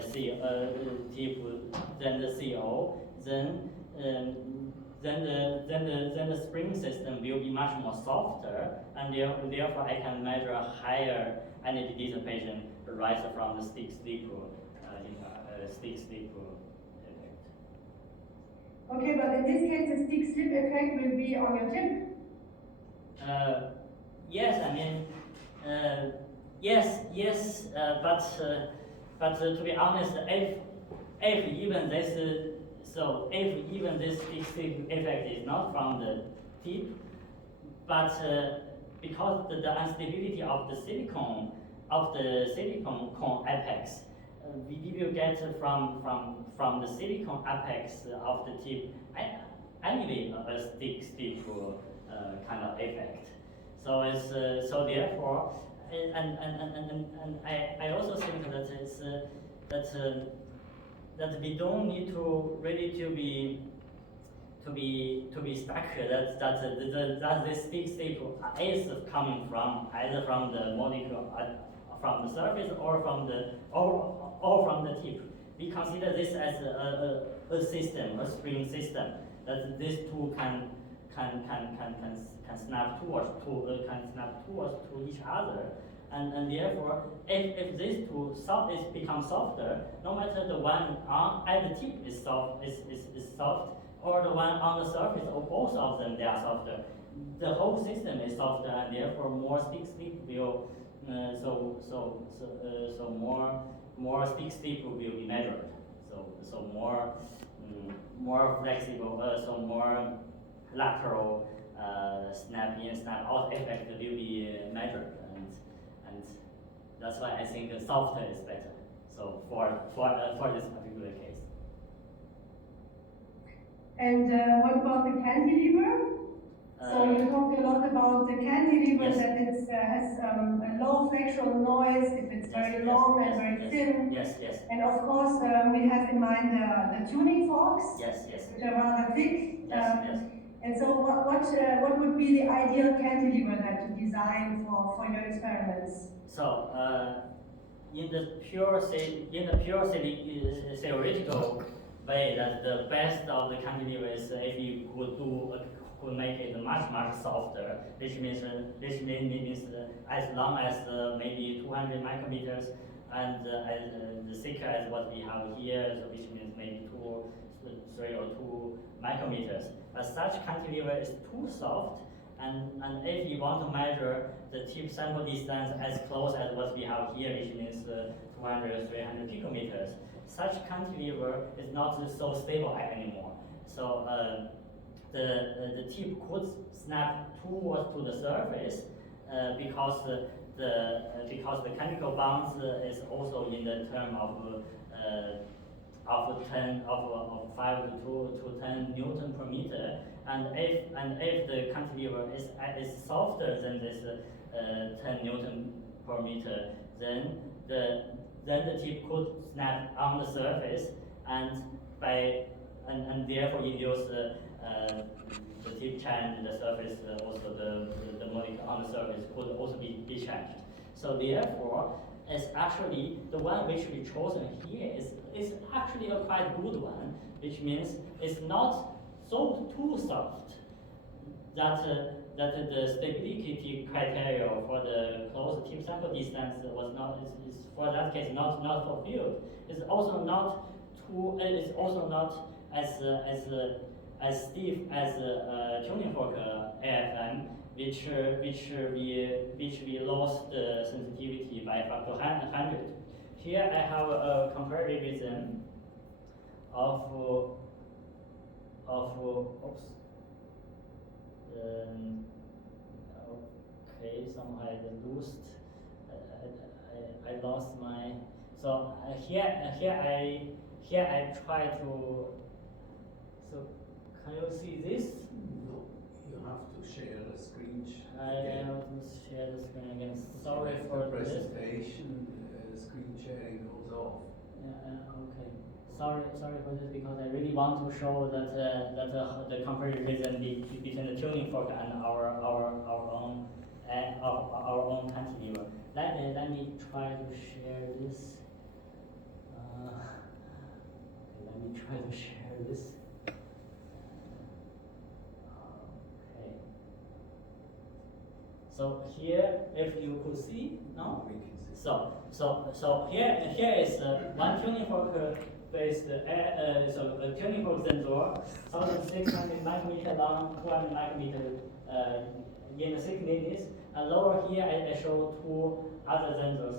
tip, then the CO, then the spring system will be much more softer, and therefore I can measure a higher energy dissipation rise from the stick slip effect. Okay, but in this case, the stick slip effect will be on your tip. Yes, I mean, yes, but to be honest, if even this stick slip effect is not from the tip, but because the instability of the silicone cone apex, we will get from the silicone apex of the tip anyway a stick slip kind of effect. So it's so therefore, and I also think that it's that we don't need to really to be stuck that this stick slip is coming from either from the molecule from the surface or from the tip. We consider this as a system, a spring system, that these two can snap towards to each other, and therefore, if these two become softer, no matter the one at the tip is soft, or the one on the surface, or both of them they are softer, the whole system is softer, and therefore more stick slip will more stick slip will be measured. So more flexible, so more lateral snap in, snap out effect will be measured, and that's why I think softer is better. So for this particular case. And what about the cantilever? So you talked a lot about the cantilever, yes, that it has a low flexural noise if it's very long and very thin. Yes. And of course, we have in mind the tuning forks, yes, which are rather thick. Yes. And so what would be the ideal cantilever then to design for your experiments? So in the pure theoretical way, that the best of the cantilever is if you could make it much softer, which means as long as maybe 200 micrometers, and the thicker as what we have here, so which means maybe 3 or 2 micrometers. But such cantilever is too soft, and if you want to measure the tip sample distance as close as what we have here, which means 200, 300 picometers, such cantilever is not so stable anymore. So the tip could snap towards to the surface because the chemical bonds is also in the term of 5 to 10 Newton per meter, and if the cantilever is softer than this 10 Newton per meter, then the tip could snap on the surface, and therefore induce the tip change, the surface, also the molecule on the surface could also be changed. So therefore, it's actually the one which we chosen here is actually a quite good one, which means it's not so too soft that the stability criteria for the closed tip sample distance was not is for that case not fulfilled. It's also not too. It's also not as stiff as tuning fork AFM, which we lost the sensitivity by factor 100. Here I have a comparison of oops. Okay, somehow I lost my. So here I try to. So can you see this? No, you have to share the screen. I have to share the screen again. Sorry so for the this. presentation. Screen sharing goes off. Okay. Sorry for this, because I really want to show that the comparison between the tuning fork and our own cantilever. Let me try to share this. try to share this. Okay. So here, if you could see, no? We can see. So here is one tuning fork based tuning fork sensor, 1,600 micrometer long, 200 micrometer in the thickness. And lower here I show two other sensors.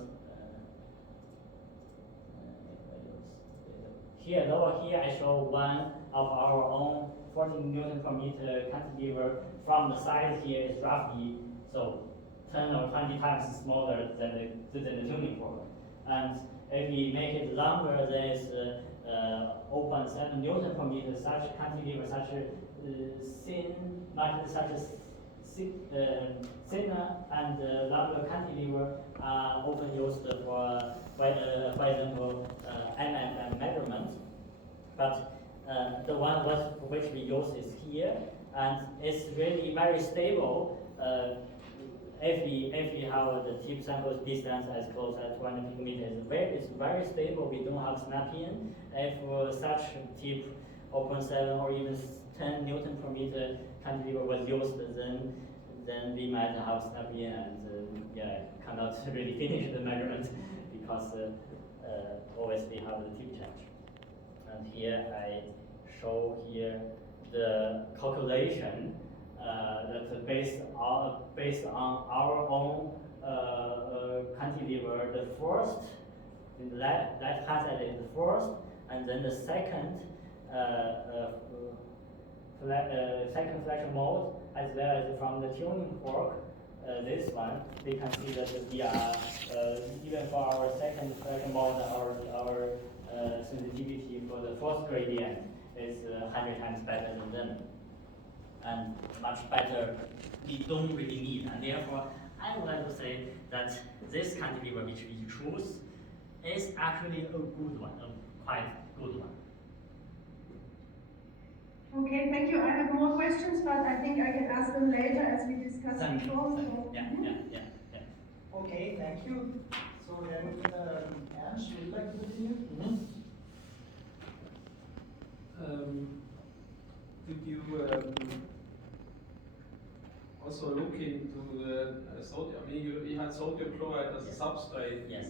Lower here I show one of our own 14 Newton per meter cantilever. From the size here is roughly 10 or 20 times smaller than the tuning fork. And if we make it longer, there is 0.7 Newton per meter. Such cantilever, such thinner and longer cantilever are often used for example, measurement. But the one which we use is here, and it's really very stable. If we have the tip sample distance as close as 200 picometers, it's very stable. We don't have snap-in. If such tip 0.7 or even 10 Newton per meter cantilever was used, then we might have snap-in and cannot really finish the measurement because always we have the tip change. And here I show here the calculation that based on our own cantilever. The first, the left hand side is the first, and then the second second flexion mode, as well as from the tuning fork. This one, we can see that we are even for our second flexion mode, our sensitivity for the fourth gradient is 100 times better than them, and much better we don't really need. And therefore, I would like to say that this cantilever which we choose is actually a good one, a quite good one. Okay, thank you. I have more questions, but I think I can ask them later as we discussed Thank you. before. Yeah. Okay, thank you. So then, Ernst, would you like to continue? Did you also look into the sodium? I mean, you had sodium chloride as a substrate. Yes.